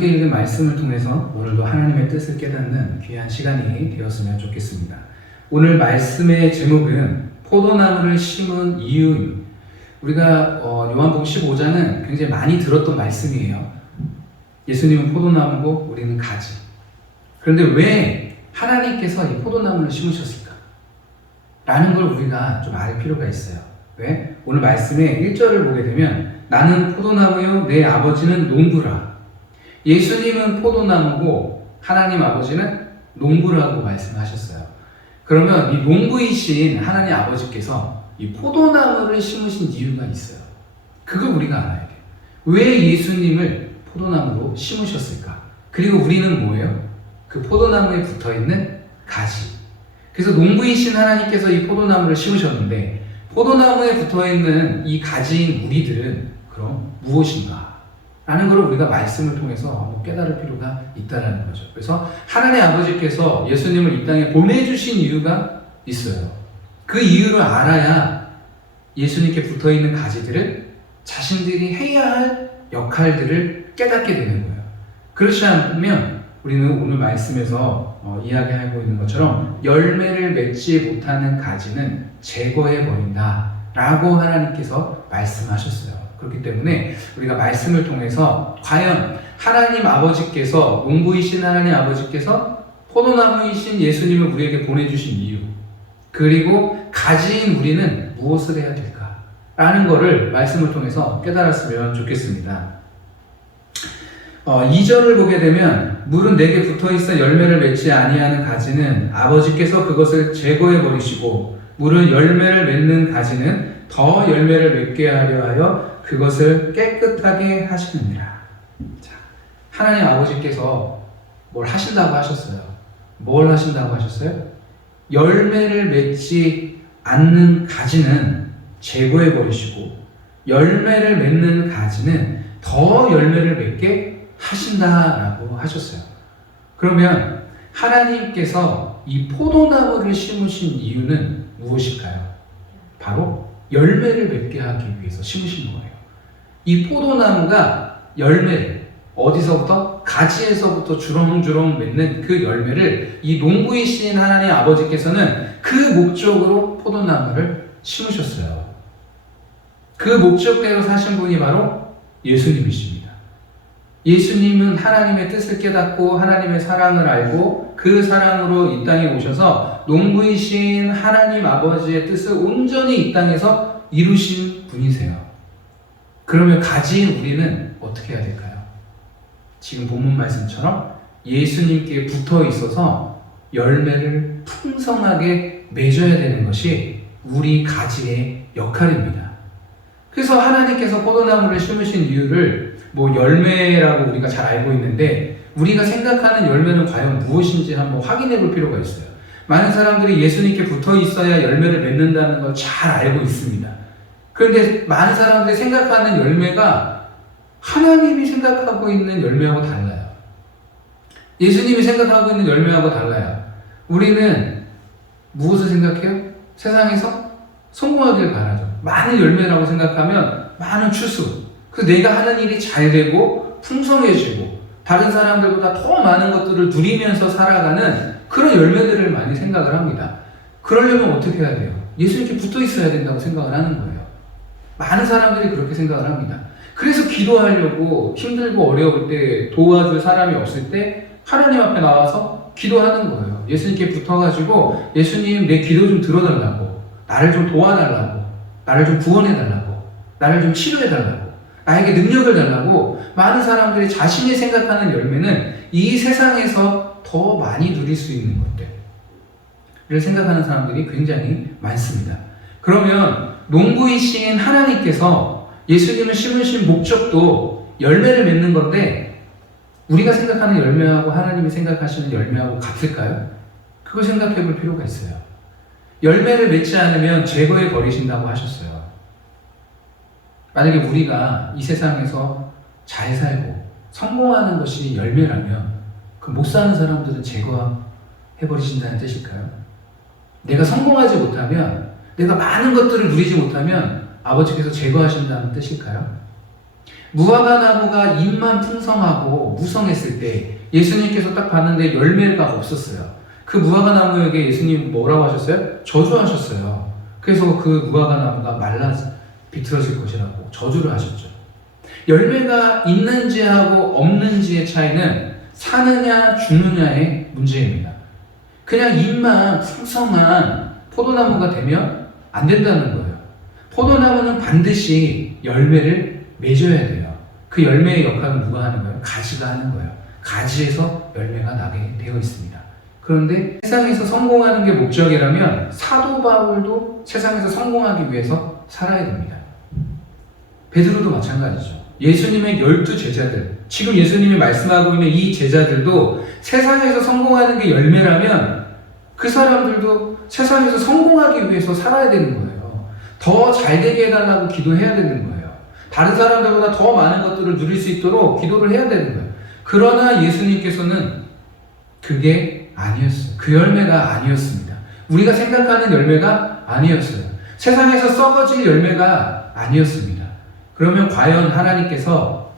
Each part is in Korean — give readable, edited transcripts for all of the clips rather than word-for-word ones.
함께 읽은 말씀을 통해서 오늘도 하나님의 뜻을 깨닫는 귀한 시간이 되었으면 좋겠습니다. 오늘 말씀의 제목은 포도나무를 심은 이유입니다. 우리가 요한복음 15장은 굉장히 많이 들었던 말씀이에요. 예수님은 포도나무고 우리는 가지. 그런데 왜 하나님께서 이 포도나무를 심으셨을까? 라는 걸 우리가 좀 알 필요가 있어요. 왜? 오늘 말씀의 1절을 보게 되면 나는 포도나무요 내 아버지는 농부라. 예수님은 포도나무고 하나님 아버지는 농부라고 말씀하셨어요. 그러면 이 농부이신 하나님 아버지께서 이 포도나무를 심으신 이유가 있어요. 그걸 우리가 알아야 돼요. 왜 예수님을 포도나무로 심으셨을까? 그리고 우리는 뭐예요? 그 포도나무에 붙어있는 가지. 그래서 농부이신 하나님께서 이 포도나무를 심으셨는데 포도나무에 붙어있는 이 가지인 우리들은 그럼 무엇인가? 라는 걸 우리가 말씀을 통해서 깨달을 필요가 있다는 거죠. 그래서 하나님 아버지께서 예수님을 이 땅에 보내주신 이유가 있어요. 그 이유를 알아야 예수님께 붙어있는 가지들을 자신들이 해야 할 역할들을 깨닫게 되는 거예요. 그렇지 않으면 우리는 오늘 말씀에서 이야기하고 있는 것처럼 열매를 맺지 못하는 가지는 제거해버린다 라고 하나님께서 말씀하셨어요. 그렇기 때문에 우리가 말씀을 통해서 과연 하나님 아버지께서 농부이신 하나님 아버지께서 포도나무이신 예수님을 우리에게 보내주신 이유 그리고 가지인 우리는 무엇을 해야 될까 라는 것을 말씀을 통해서 깨달았으면 좋겠습니다. 2절을 보게 되면 물은 내게 붙어있어 열매를 맺지 아니하는 가지는 아버지께서 그것을 제거해 버리시고 물은 열매를 맺는 가지는 더 열매를 맺게 하려 하여 그것을 깨끗하게 하시느니라. 자, 하나님 아버지께서 뭘 하신다고 하셨어요? 뭘 하신다고 하셨어요? 열매를 맺지 않는 가지는 제거해 버리시고 열매를 맺는 가지는 더 열매를 맺게 하신다라고 하셨어요. 그러면 하나님께서 이 포도나무를 심으신 이유는 무엇일까요? 바로 열매를 맺게 하기 위해서 심으신 거예요. 이 포도나무가 열매를 어디서부터? 가지에서부터 주렁주렁 맺는 그 열매를 이 농부이신 하나님 아버지께서는 그 목적으로 포도나무를 심으셨어요. 그 목적대로 사신 분이 바로 예수님이십니다. 예수님은 하나님의 뜻을 깨닫고 하나님의 사랑을 알고 그 사랑으로 이 땅에 오셔서 농부이신 하나님 아버지의 뜻을 온전히 이 땅에서 이루신 분이세요. 그러면 가지인 우리는 어떻게 해야 될까요? 지금 본문 말씀처럼 예수님께 붙어 있어서 열매를 풍성하게 맺어야 되는 것이 우리 가지의 역할입니다. 그래서 하나님께서 포도나무를 심으신 이유를 열매라고 우리가 잘 알고 있는데 우리가 생각하는 열매는 과연 무엇인지 한번 확인해 볼 필요가 있어요. 많은 사람들이 예수님께 붙어 있어야 열매를 맺는다는 걸 잘 알고 있습니다. 그런데 많은 사람들이 생각하는 열매가 하나님이 생각하고 있는 열매하고 달라요. 예수님이 생각하고 있는 열매하고 달라요. 우리는 무엇을 생각해요? 세상에서 성공하길 바라죠. 많은 열매라고 생각하면 많은 추수. 그래서 내가 하는 일이 잘 되고 풍성해지고 다른 사람들보다 더 많은 것들을 누리면서 살아가는 그런 열매들을 많이 생각을 합니다. 그러려면 어떻게 해야 돼요? 예수님께 붙어 있어야 된다고 생각을 하는 거예요. 많은 사람들이 그렇게 생각을 합니다. 그래서 기도하려고 힘들고 어려울 때 도와줄 사람이 없을 때 하나님 앞에 나와서 기도하는 거예요. 예수님께 붙어가지고 예수님 내 기도 좀 들어달라고 나를 좀 도와달라고 나를 좀 구원해달라고 나를 좀 치료해달라고 나에게 능력을 달라고 많은 사람들이 자신이 생각하는 열매는 이 세상에서 더 많이 누릴 수 있는 것들을 생각하는 사람들이 굉장히 많습니다. 그러면 농부이신 하나님께서 예수님을 심으신 목적도 열매를 맺는 건데 우리가 생각하는 열매하고 하나님이 생각하시는 열매하고 같을까요? 그걸 생각해 볼 필요가 있어요. 열매를 맺지 않으면 제거해 버리신다고 하셨어요. 만약에 우리가 이 세상에서 잘 살고 성공하는 것이 열매라면 그 못 사는 사람들은 제거해버리신다는 뜻일까요? 내가 성공하지 못하면 내가 많은 것들을 누리지 못하면 아버지께서 제거하신다는 뜻일까요? 무화과 나무가 잎만 풍성하고 무성했을 때 예수님께서 딱 봤는데 열매가 없었어요. 그 무화과 나무에게 예수님 뭐라고 하셨어요? 저주하셨어요. 그래서 그 무화과 나무가 말라 비틀어질 것이라고 저주를 하셨죠. 열매가 있는지하고 없는지의 차이는 사느냐 죽느냐의 문제입니다. 그냥 잎만 풍성한 포도나무가 되면 안 된다는 거예요. 포도나무는 반드시 열매를 맺어야 돼요. 그 열매의 역할은 누가 하는 거예요? 가지가 하는 거예요. 가지에서 열매가 나게 되어 있습니다. 그런데 세상에서 성공하는 게 목적이라면 사도 바울도 세상에서 성공하기 위해서 살아야 됩니다. 베드로도 마찬가지죠. 예수님의 12제자들, 지금 예수님이 말씀하고 있는 이 제자들도 세상에서 성공하는 게 열매라면 그 사람들도 세상에서 성공하기 위해서 살아야 되는 거예요. 더 잘 되게 해달라고 기도해야 되는 거예요. 다른 사람들보다 더 많은 것들을 누릴 수 있도록 기도를 해야 되는 거예요. 그러나 예수님께서는 그게 아니었어요. 그 열매가 아니었습니다. 우리가 생각하는 열매가 아니었어요. 세상에서 썩어질 열매가 아니었습니다. 그러면 과연 하나님께서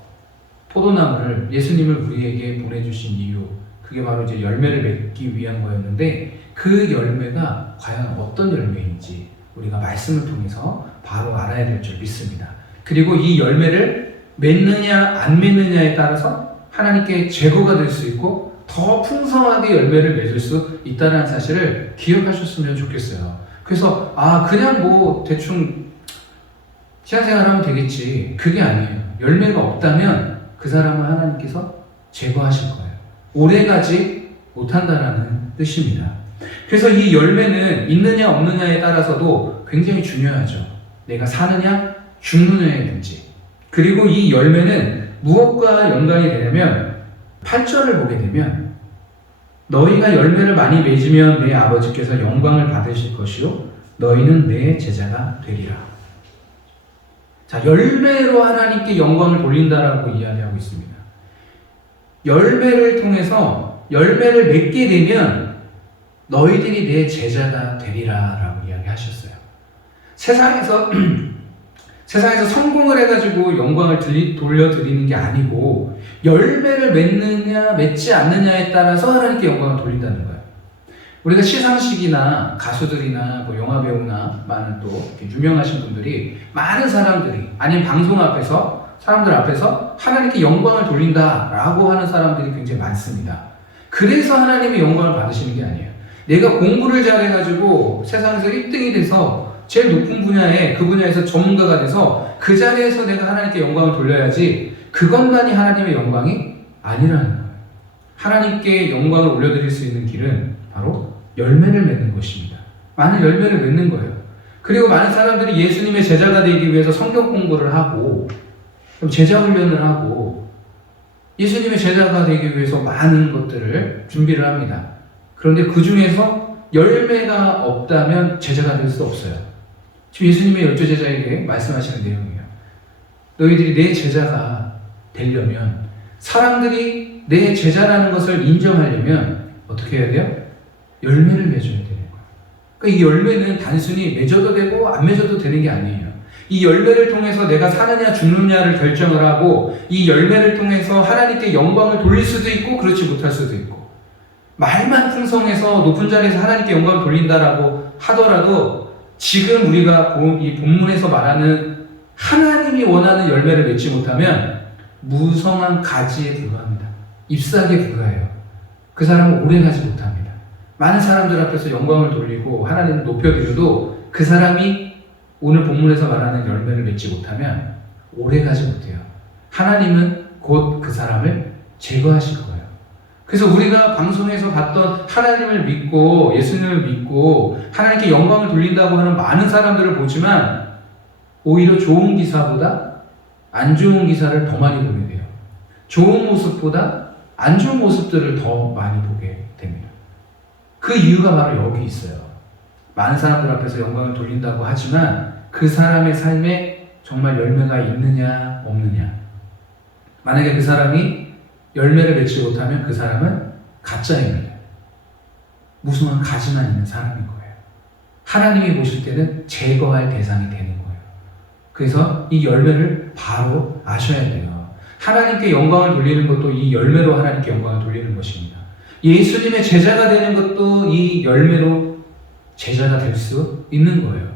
포도나무를, 예수님을 우리에게 보내주신 이유, 그게 바로 이제 열매를 맺기 위한 거였는데 그 열매가 과연 어떤 열매인지 우리가 말씀을 통해서 바로 알아야 될 줄 믿습니다. 그리고 이 열매를 맺느냐 안 맺느냐에 따라서 하나님께 제거가 될 수 있고 더 풍성하게 열매를 맺을 수 있다는 사실을 기억하셨으면 좋겠어요. 그래서 그냥 뭐 대충 신앙생활하면 되겠지, 그게 아니에요. 열매가 없다면 그 사람은 하나님께서 제거하실 거예요. 오래가지 못한다라는 뜻입니다. 그래서 이 열매는 있느냐 없느냐에 따라서도 굉장히 중요하죠. 내가 사느냐 죽느냐의 문제. 그리고 이 열매는 무엇과 연관이 되냐면 8절을 보게 되면 너희가 열매를 많이 맺으면 내 아버지께서 영광을 받으실 것이요 너희는 내 제자가 되리라. 자, 열매로 하나님께 영광을 돌린다라고 이야기하고 있습니다. 열매를 통해서 열매를 맺게 되면 너희들이 내 제자가 되리라 라고 이야기하셨어요. 세상에서 성공을 해가지고 영광을 돌려드리는 게 아니고 열매를 맺느냐 맺지 않느냐에 따라서 하나님께 영광을 돌린다는 거예요. 우리가 시상식이나 가수들이나 뭐 영화배우나 많은 또 유명하신 분들이, 많은 사람들이, 아니면 방송 앞에서 사람들 앞에서 하나님께 영광을 돌린다라고 하는 사람들이 굉장히 많습니다. 그래서 하나님의 영광을 받으시는 게 아니에요. 내가 공부를 잘해가지고 세상에서 1등이 돼서 제일 높은 분야에, 그 분야에서 전문가가 돼서 그 자리에서 내가 하나님께 영광을 돌려야지, 그것만이 하나님의 영광이 아니라는 거예요. 하나님께 영광을 올려드릴 수 있는 길은 바로 열매를 맺는 것입니다. 많은 열매를 맺는 거예요. 그리고 많은 사람들이 예수님의 제자가 되기 위해서 성경 공부를 하고 제자 훈련을 하고 예수님의 제자가 되기 위해서 많은 것들을 준비를 합니다. 그런데 그 중에서 열매가 없다면 제자가 될 수 없어요. 지금 예수님의 12제자에게 말씀하시는 내용이에요. 너희들이 내 제자가 되려면, 사람들이 내 제자라는 것을 인정하려면 어떻게 해야 돼요? 열매를 맺어야 되는 거예요. 그러니까 이 열매는 단순히 맺어도 되고 안 맺어도 되는 게 아니에요. 이 열매를 통해서 내가 사느냐 죽느냐를 결정을 하고, 이 열매를 통해서 하나님께 영광을 돌릴 수도 있고 그렇지 못할 수도 있고, 말만 풍성해서 높은 자리에서 하나님께 영광을 돌린다라고 하더라도 지금 우리가 이 본문에서 말하는 하나님이 원하는 열매를 맺지 못하면 무성한 가지에 불과합니다. 잎사귀에 불과해요. 그 사람은 오래가지 못합니다. 많은 사람들 앞에서 영광을 돌리고 하나님을 높여드려도 그 사람이 오늘 본문에서 말하는 열매를 맺지 못하면 오래가지 못해요. 하나님은 곧 그 사람을 제거하실 거예요. 그래서 우리가 방송에서 봤던 하나님을 믿고 예수님을 믿고 하나님께 영광을 돌린다고 하는 많은 사람들을 보지만 오히려 좋은 기사보다 안 좋은 기사를 더 많이 보게 돼요. 좋은 모습보다 안 좋은 모습들을 더 많이 보게 됩니다. 그 이유가 바로 여기 있어요. 많은 사람들 앞에서 영광을 돌린다고 하지만 그 사람의 삶에 정말 열매가 있느냐 없느냐. 만약에 그 사람이 열매를 맺지 못하면 그 사람은 가짜입니다. 무성한 가지만 있는 사람인 거예요. 하나님이 보실 때는 제거할 대상이 되는 거예요. 그래서 이 열매를 바로 아셔야 돼요. 하나님께 영광을 돌리는 것도 이 열매로 하나님께 영광을 돌리는 것입니다. 예수님의 제자가 되는 것도 이 열매로 제자가 될 수 있는 거예요.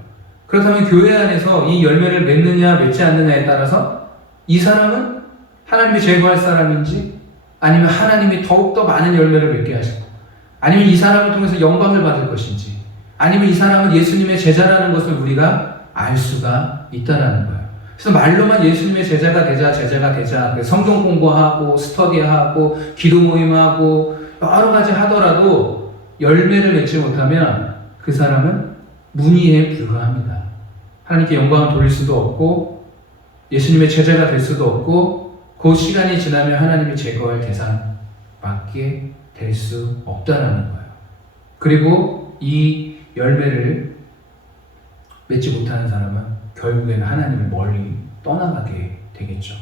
그렇다면 교회 안에서 이 열매를 맺느냐 맺지 않느냐에 따라서 이 사람은 하나님이 제거할 사람인지, 아니면 하나님이 더욱더 많은 열매를 맺게 하시고, 아니면 이 사람을 통해서 영광을 받을 것인지, 아니면 이 사람은 예수님의 제자라는 것을 우리가 알 수가 있다라는 거예요. 그래서 말로만 예수님의 제자가 되자, 성경 공부하고 스터디하고 기도 모임하고 여러 가지 하더라도 열매를 맺지 못하면 그 사람은 문의에 불과합니다. 하나님께 영광을 돌릴 수도 없고 예수님의 제자가 될 수도 없고, 그 시간이 지나면 하나님이 제거할 대상밖에 될 수 없다라는 거예요. 그리고 이 열매를 맺지 못하는 사람은 결국에는 하나님을 멀리 떠나가게 되겠죠.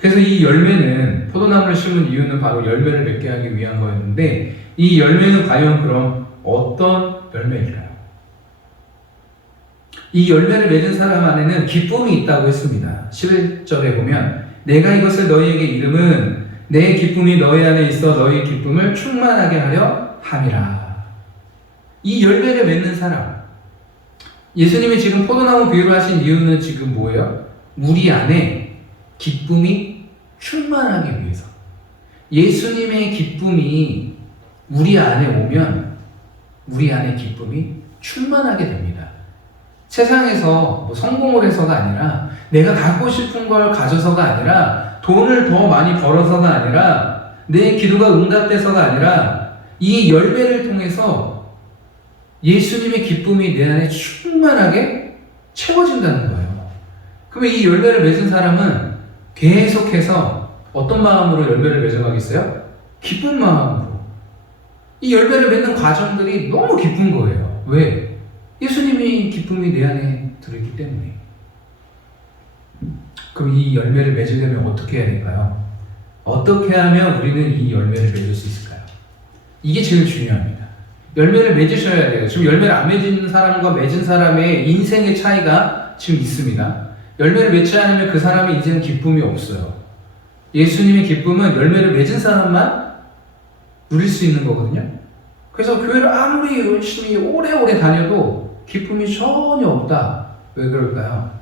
그래서 이 열매는, 포도나무를 심은 이유는 바로 열매를 맺게 하기 위한 거였는데, 이 열매는 과연 그럼 어떤 열매일까요? 이 열매를 맺은 사람 안에는 기쁨이 있다고 했습니다. 11절에 보면 내가 이것을 너희에게 이름은 내 기쁨이 너희 안에 있어 너희 기쁨을 충만하게 하려 함이라. 이 열매를 맺는 사람, 예수님이 지금 포도나무 비유를 하신 이유는 지금 뭐예요? 우리 안에 기쁨이 충만하기 위해서. 예수님의 기쁨이 우리 안에 오면 우리 안에 기쁨이 충만하게 됩니다. 세상에서 뭐 성공을 해서가 아니라, 내가 갖고 싶은 걸 가져서가 아니라, 돈을 더 많이 벌어서가 아니라, 내 기도가 응답돼서가 아니라, 이 열매를 통해서 예수님의 기쁨이 내 안에 충만하게 채워진다는 거예요. 그러면 이 열매를 맺은 사람은 계속해서 어떤 마음으로 열매를 맺어가겠어요? 기쁜 마음으로. 이 열매를 맺는 과정들이 너무 기쁜 거예요. 왜? 예수님이 기쁨이 내 안에 들어있기 때문에. 그럼 이 열매를 맺으려면 어떻게 해야 될까요? 어떻게 하면 우리는 이 열매를 맺을 수 있을까요? 이게 제일 중요합니다. 열매를 맺으셔야 돼요. 지금 열매를 안 맺은 사람과 맺은 사람의 인생의 차이가 지금 있습니다. 열매를 맺지 않으면 그 사람의 인생은 기쁨이 없어요. 예수님의 기쁨은 열매를 맺은 사람만 누릴 수 있는 거거든요. 그래서 교회를 아무리 열심히 오래오래 다녀도 기쁨이 전혀 없다. 왜 그럴까요?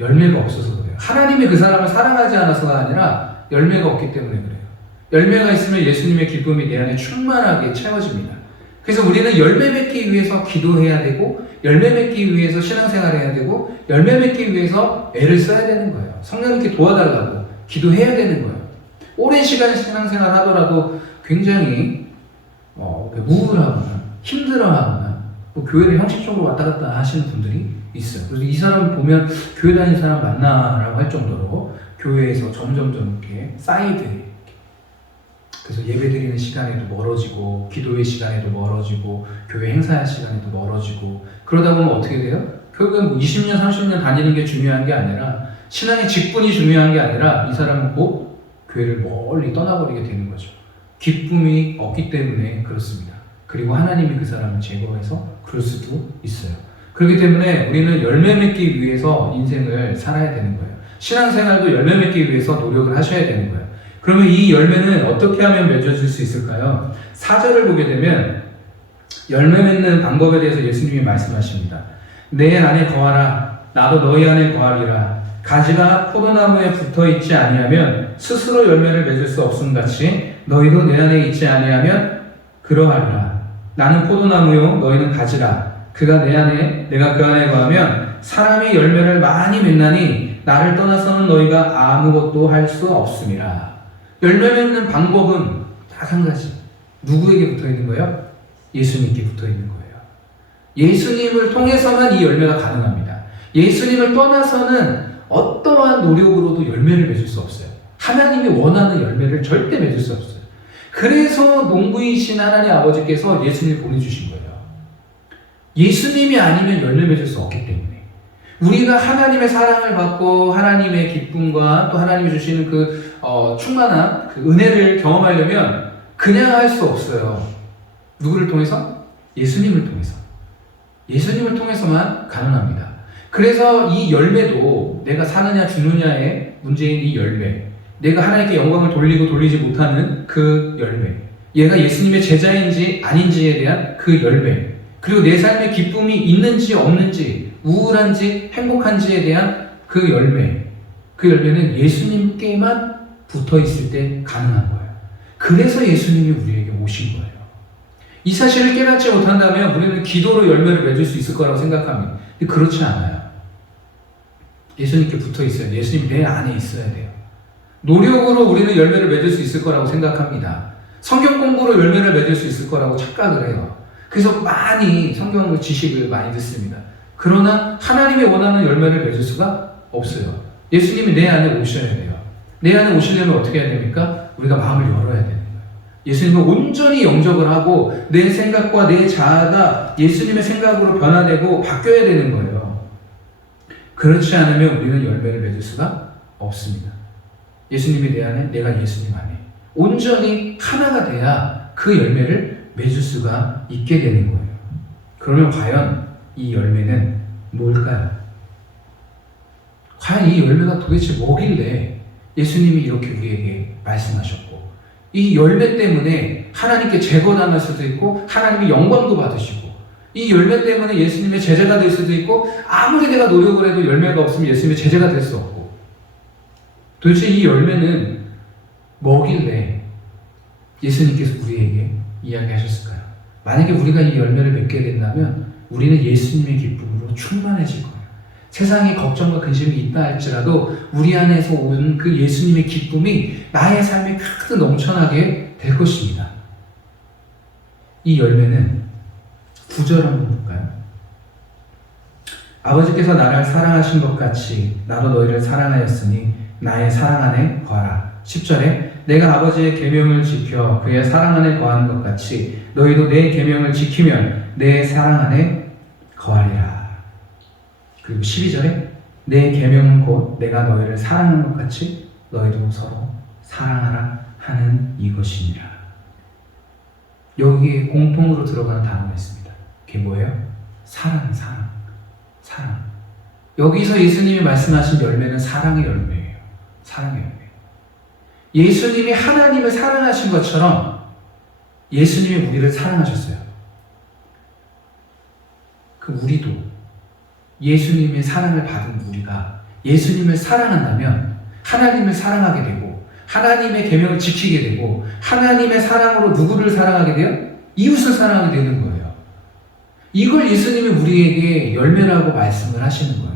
열매가 없어서 그래요. 하나님이 그 사람을 사랑하지 않아서가 아니라 열매가 없기 때문에 그래요. 열매가 있으면 예수님의 기쁨이 내 안에 충만하게 채워집니다. 그래서 우리는 열매 맺기 위해서 기도해야 되고, 열매 맺기 위해서 신앙생활 해야 되고, 열매 맺기 위해서 애를 써야 되는 거예요. 성령님께 도와달라고 기도해야 되는 거예요. 오랜 시간 신앙생활 하더라도 굉장히 우울하거나 힘들어하거나 뭐 교회를 형식적으로 왔다 갔다 하시는 분들이 있어요. 그래서 이 사람 보면 교회 다니는 사람 맞나라고 할 정도로 교회에서 점점 이렇게 사이드, 그래서 예배드리는 시간에도 멀어지고, 기도의 시간에도 멀어지고, 교회 행사할 시간에도 멀어지고, 그러다 보면 어떻게 돼요? 결국은 뭐 20년, 30년 다니는 게 중요한 게 아니라, 신앙의 직분이 중요한 게 아니라, 이 사람은 곧 교회를 멀리 떠나버리게 되는 거죠. 기쁨이 없기 때문에 그렇습니다. 그리고 하나님이 그 사람을 제거해서 그럴 수도 있어요. 그렇기 때문에 우리는 열매 맺기 위해서 인생을 살아야 되는 거예요. 신앙생활도 열매 맺기 위해서 노력을 하셔야 되는 거예요. 그러면 이 열매는 어떻게 하면 맺어질 수 있을까요? 4절을 보게 되면 열매 맺는 방법에 대해서 예수님이 말씀하십니다. 내 안에 거하라. 나도 너희 안에 거하리라. 가지가 포도나무에 붙어있지 아니하면 스스로 열매를 맺을 수 없음같이 너희도 내 안에 있지 아니하면 그러하리라. 나는 포도나무요 너희는 가지라. 그가 내 안에 내가 그 안에 거하면 사람이 열매를 많이 맺나니 나를 떠나서는 너희가 아무것도 할 수 없음이라. 열매 맺는 방법은 딱 한 가지. 누구에게 붙어있는 거예요? 예수님께 붙어있는 거예요. 예수님을 통해서만 이 열매가 가능합니다. 예수님을 떠나서는 어떠한 노력으로도 열매를 맺을 수 없어요. 하나님이 원하는 열매를 절대 맺을 수 없어요. 그래서 농부이신 하나님 아버지께서 예수님을 보내주신 거예요. 예수님이 아니면 열매 맺을 수 없기 때문에. 우리가 하나님의 사랑을 받고 하나님의 기쁨과 또 하나님이 주시는 그 충만한 그 은혜를 경험하려면 그냥 할 수 없어요. 누구를 통해서? 예수님을 통해서. 예수님을 통해서만 가능합니다. 그래서 이 열매도 내가 사느냐 죽느냐의 문제인 이 열매, 내가 하나님께 영광을 돌리고 돌리지 못하는 그 열매, 얘가 예수님의 제자인지 아닌지에 대한 그 열매, 그리고 내 삶에 기쁨이 있는지 없는지, 우울한지 행복한지에 대한 그 열매, 그 열매는 예수님께만 붙어 있을 때 가능한 거예요. 그래서 예수님이 우리에게 오신 거예요. 이 사실을 깨닫지 못한다면 우리는 기도로 열매를 맺을 수 있을 거라고 생각합니다. 근데 그렇지 않아요. 예수님께 붙어 있어야 돼요. 예수님 내 안에 있어야 돼요. 노력으로 우리는 열매를 맺을 수 있을 거라고 생각합니다. 성경 공부로 열매를 맺을 수 있을 거라고 착각을 해요. 그래서 많이 성경 지식을 많이 듣습니다. 그러나 하나님이 원하는 열매를 맺을 수가 없어요. 예수님이 내 안에 오셔야 돼요. 내 안에 오시려면 어떻게 해야 됩니까? 우리가 마음을 열어야 되는 거예요. 예수님을 온전히 영접을 하고 내 생각과 내 자아가 예수님의 생각으로 변화되고 바뀌어야 되는 거예요. 그렇지 않으면 우리는 열매를 맺을 수가 없습니다. 예수님이 내 안에, 내가 예수님 안에 온전히 하나가 돼야 그 열매를 맺을 수가 있게 되는 거예요. 그러면 과연 이 열매는 뭘까요? 과연 이 열매가 도대체 뭐길래 예수님이 이렇게 우리에게 말씀하셨고, 이 열매 때문에 하나님께 제거당할 수도 있고 하나님이 영광도 받으시고, 이 열매 때문에 예수님의 제자가 될 수도 있고, 아무리 내가 노력을 해도 열매가 없으면 예수님의 제자가 될 수 없고, 도대체 이 열매는 뭐길래 예수님께서 우리에게 이야기하셨을까요? 만약에 우리가 이 열매를 맺게 된다면 우리는 예수님의 기쁨으로 충만해질 거예요. 세상에 걱정과 근심이 있다 할지라도 우리 안에서 온 그 예수님의 기쁨이 나의 삶에 가득 넘쳐나게 될 것입니다. 이 열매는 9절 한번 볼까요? 아버지께서 나를 사랑하신 것 같이 나도 너희를 사랑하였으니 나의 사랑 안에 거하라. 10절에 내가 아버지의 계명을 지켜 그의 사랑 안에 거하는 것 같이 너희도 내 계명을 지키면 내 사랑 안에 거하리라. 그리고 12절에 내 계명은 곧 내가 너희를 사랑하는 것 같이 너희도 서로 사랑하라 하는 이것이니라. 여기에 공통으로 들어가는 단어가 있습니다. 그게 뭐예요? 사랑. 여기서 예수님이 말씀하신 열매는 사랑의 열매예요. 사랑의 열매. 예수님이 하나님을 사랑하신 것처럼 예수님이 우리를 사랑하셨어요. 그 우리도 예수님의 사랑을 받은 우리가 예수님을 사랑한다면 하나님을 사랑하게 되고 하나님의 계명을 지키게 되고 하나님의 사랑으로 누구를 사랑하게 돼요? 이웃을 사랑하게 되는 거예요. 이걸 예수님이 우리에게 열매라고 말씀을 하시는 거예요.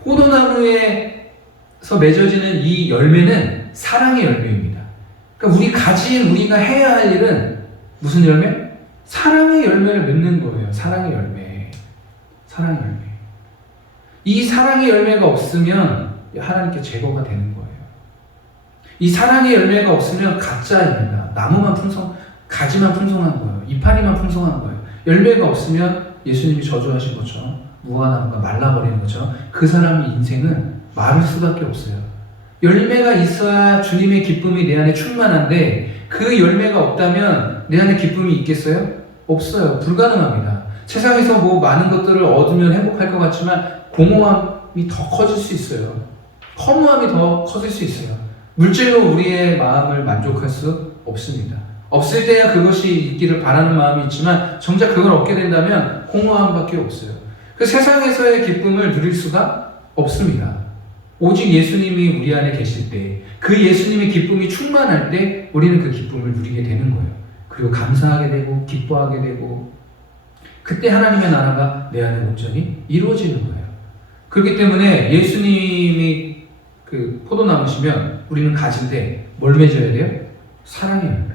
포도나무에서 맺어지는 이 열매는 사랑의 열매입니다. 그러니까 우리가 해야 할 일은 무슨 열매? 사랑의 열매를 맺는 거예요. 사랑의 열매. 이 사랑의 열매가 없으면 하나님께 제거가 되는 거예요. 이 사랑의 열매가 없으면 가짜입니다. 가지만 풍성한 거예요. 이파리만 풍성한 거예요. 열매가 없으면 예수님이 저주하신 것처럼 무화나무가 말라버리는 것처럼 그 사람의 인생은 마를 수밖에 없어요. 열매가 있어야 주님의 기쁨이 내 안에 충만한데 그 열매가 없다면 내 안에 기쁨이 있겠어요? 없어요. 불가능합니다. 세상에서 많은 것들을 얻으면 행복할 것 같지만 공허함이 더 커질 수 있어요. 허무함이 더 커질 수 있어요. 물질로 우리의 마음을 만족할 수 없습니다. 없을 때야 그것이 있기를 바라는 마음이 있지만 정작 그걸 얻게 된다면 공허함밖에 없어요. 그 세상에서의 기쁨을 누릴 수가 없습니다. 오직 예수님이 우리 안에 계실 때, 그 예수님의 기쁨이 충만할 때 우리는 그 기쁨을 누리게 되는 거예요. 그리고 감사하게 되고 기뻐하게 되고 그때 하나님의 나라가 내 안에 온전히 이루어지는 거예요. 그렇기 때문에 예수님이 그 포도나무시면 우리는 가지인데 뭘 맺어야 돼요? 사랑의 열매.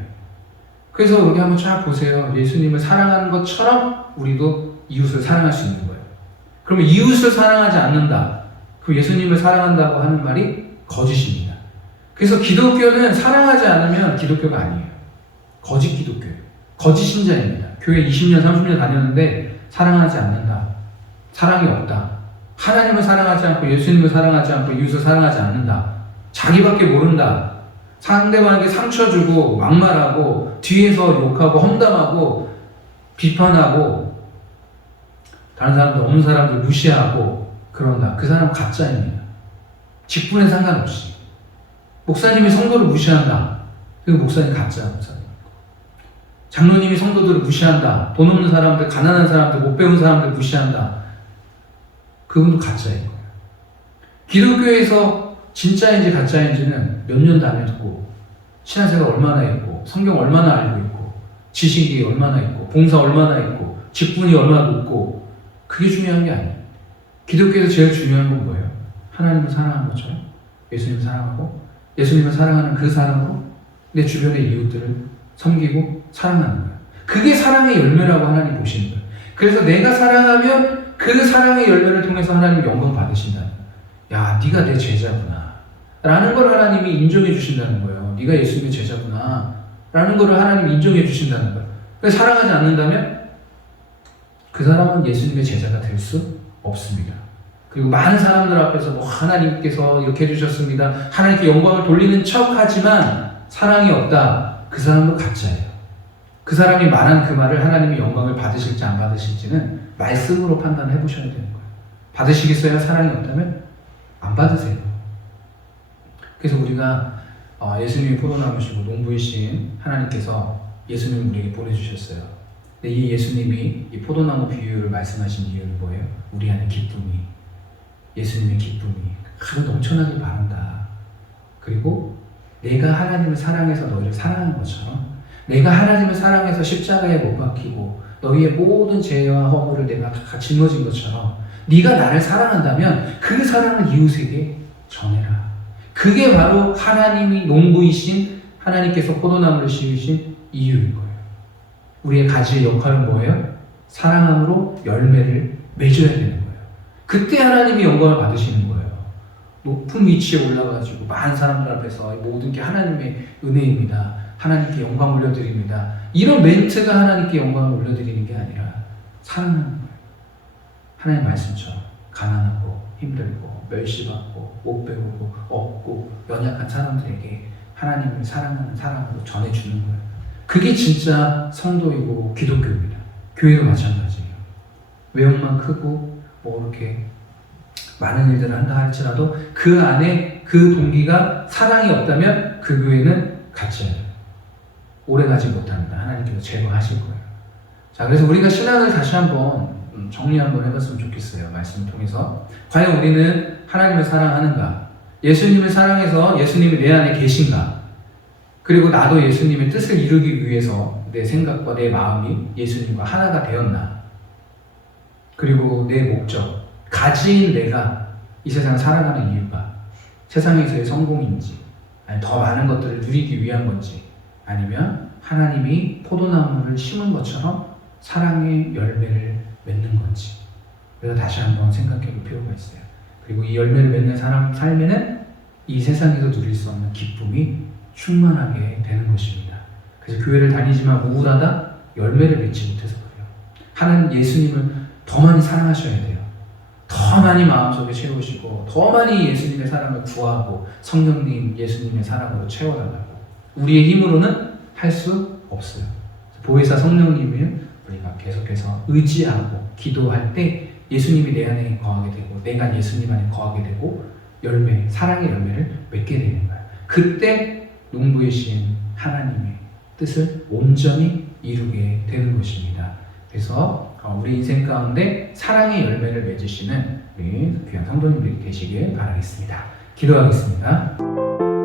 그래서 여기 한번 쫙 보세요. 예수님을 사랑하는 것처럼 우리도 이웃을 사랑할 수 있는 거예요. 그러면 이웃을 사랑하지 않는다. 그 예수님을 사랑한다고 하는 말이 거짓입니다. 그래서 기독교는 사랑하지 않으면 기독교가 아니에요. 거짓 기독교예요. 거짓 신자입니다. 교회 20년, 30년 다녔는데 사랑하지 않는다. 사랑이 없다. 하나님을 사랑하지 않고 예수님을 사랑하지 않고 이웃을 사랑하지 않는다. 자기밖에 모른다. 상대방에게 상처 주고 막말하고 뒤에서 욕하고 험담하고 비판하고 다른 사람들 없는 사람들 무시하고 그런다. 그 사람은 가짜입니다. 직분에 상관없이. 목사님이 성도를 무시한다. 그 목사님 가짜 목사님. 장로님이 성도들을 무시한다. 돈 없는 사람들, 가난한 사람들, 못 배운 사람들 무시한다. 그분도 가짜인 거예요. 기독교에서 진짜인지 가짜인지는 몇 년도 안 했고, 신앙생활 얼마나 했고, 성경 얼마나 알고 있고, 지식이 얼마나 있고, 봉사 얼마나 있고, 직분이 얼마나 높고, 그게 중요한 게 아니에요. 기독교에서 제일 중요한 건 뭐예요? 하나님을 사랑하는 것처럼 예수님을 사랑하고, 예수님을 사랑하는 그 사람으로 내 주변의 이웃들을 섬기고 사랑하는 거예요. 그게 사랑의 열매라고 하나님 보시는 거예요. 그래서 내가 사랑하면 그 사랑의 열매를 통해서 하나님 영광 받으신다는 거예요. 야, 네가 내 제자구나 라는 걸 하나님이 인정해 주신다는 거예요. 네가 예수님의 제자구나 라는 걸 하나님이 인정해 주신다는 거예요. 그래서 사랑하지 않는다면 그 사람은 예수님의 제자가 될 수 없습니다. 그리고 많은 사람들 앞에서 뭐 하나님께서 이렇게 해주셨습니다, 하나님께 영광을 돌리는 척 하지만 사랑이 없다. 그 사람도 가짜예요. 그 사람이 말한 그 말을 하나님이 영광을 받으실지 안 받으실지는 말씀으로 판단해 보셔야 되는 거예요. 받으시겠어요? 사랑이 없다면? 안 받으세요. 그래서 우리가 예수님이 포도나무시고 농부이신 하나님께서 예수님을 우리에게 보내주셨어요. 근데 이 예수님이 이 포도나무 비유를 말씀하신 이유는 뭐예요? 우리 안에 기쁨이, 예수님의 기쁨이 가득 넘쳐나길 바란다. 그리고 내가 하나님을 사랑해서 너희를 사랑한 것처럼, 내가 하나님을 사랑해서 십자가에 못 박히고 너희의 모든 죄와 허물을 내가 다 짊어진 것처럼 네가 나를 사랑한다면 그 사랑을 이웃에게 전해라. 그게 바로 하나님이 농부이신 하나님께서 포도나무를 씌우신 이유인 거예요. 우리의 가지의 역할은 뭐예요? 사랑함으로 열매를 맺어야 되는 거예요. 그때 하나님이 영광을 받으시는 거예요. 높은 위치에 올라가지고 많은 사람들 앞에서 모든 게 하나님의 은혜입니다, 하나님께 영광 올려드립니다, 이런 멘트가 하나님께 영광을 올려드리는 게 아니라 사랑하는 거예요. 하나님 말씀처럼 가난하고 힘들고 멸시받고 못 배우고 없고 연약한 사람들에게 하나님을 사랑하는 사람으로 전해주는 거예요. 그게 진짜 성도이고 기독교입니다. 교회도 마찬가지예요. 외형만 크고 뭐 이렇게 많은 일들을 한다 할지라도 그 안에 그 동기가 사랑이 없다면 그 교회는 가짜예요. 오래가지 못합니다. 하나님께서 제거하실 거예요. 자, 그래서 우리가 신앙을 다시 한번 정리 한번 해봤으면 좋겠어요. 말씀을 통해서. 과연 우리는 하나님을 사랑하는가? 예수님을 사랑해서 예수님이 내 안에 계신가? 그리고 나도 예수님의 뜻을 이루기 위해서 내 생각과 내 마음이 예수님과 하나가 되었나? 그리고 내 목적, 가지인 내가 이 세상을 살아가는 이유가 세상에서의 성공인지, 아니 더 많은 것들을 누리기 위한 건지, 아니면 하나님이 포도나무를 심은 것처럼 사랑의 열매를 맺는 건지, 그래서 다시 한번 생각해 볼 필요가 있어요. 그리고 이 열매를 맺는 사람 삶에는 이 세상에서 누릴 수 없는 기쁨이 충만하게 되는 것입니다. 그래서 교회를 다니지만 우울하다? 열매를 맺지 못해서 그래요. 하나님 예수님을 더 많이 사랑하셔야 돼요. 더 많이 마음속에 채우시고 더 많이 예수님의 사랑을 구하고 성령님 예수님의 사랑으로 채워달라고. 우리의 힘으로는 할 수 없어요. 보혜사 성령님을 우리가 계속해서 의지하고 기도할 때 예수님이 내 안에 거하게 되고 내가 예수님 안에 거하게 되고 열매, 사랑의 열매를 맺게 되는 거예요. 그때 농부이신 하나님의 뜻을 온전히 이루게 되는 것입니다. 그래서 우리 인생 가운데 사랑의 열매를 맺으시는 우리 귀한 성도님들이 되시길 바라겠습니다. 기도하겠습니다.